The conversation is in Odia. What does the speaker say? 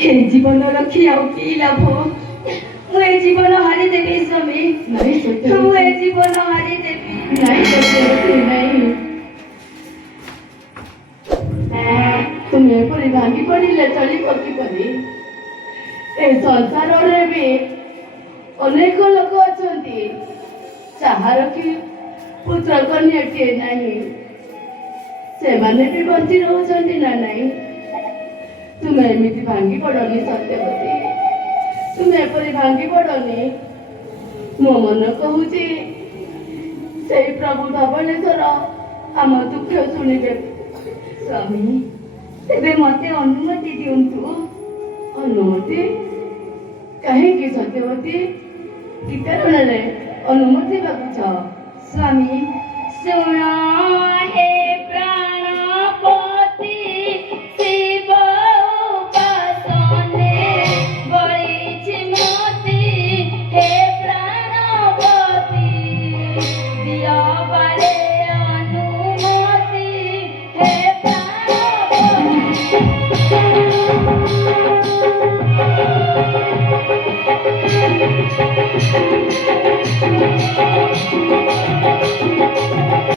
ଏ ଜୀବନ ରଖି ଆଉ କି ଲାଭ? ମୁଁ ଏ ଜୀବନ ହାରିଦେବି ସ୍ୱାମୀ। ନାଇଁ ସତ୍ୟ ମୁଁ ଏ ଜୀବନ ହାରିଦେବି। ନାଇଁ ସତ୍ୟବତୀ ନାଇଁ, ତୁମେ ଏପରି ଭାଙ୍ଗି ପଡ଼ିଲେ ଚଳିବ କିପରି? ଏ ସଂସାରରେ ବି ଅନେକ ଲୋକ ଅଛନ୍ତି ଯାହାର କି ପୁତ୍ର କନ୍ୟାଟିଏ ନାହିଁ, ସେମାନେ ବି ବଞ୍ଚି ରହୁଛନ୍ତି ନା ନାହିଁ। ତୁମେ ଏମିତି ଭାଙ୍ଗି ପଡ଼ନି ସତ୍ୟବତୀ, ତୁମେ ଏପରି ଭାଙ୍ଗି ପଡ଼ନି। ମୋ ମନ କହୁଛି ସେଇ ପ୍ରଭୁ ଧବଳେଶ୍ୱର ଆମ ଦୁଃଖ ଶୁଣିବେ। ସ୍ୱାମୀ ତେବେ ମତେ ଅନୁମତି ଦିଅନ୍ତୁ। ଅନୁମତି? କାହିଁକି ସତ୍ୟବତୀ, କି କାରଣରେ ଅନୁମତି ମାଗୁଛ? ସ୍ୱାମୀ ଶୁଣ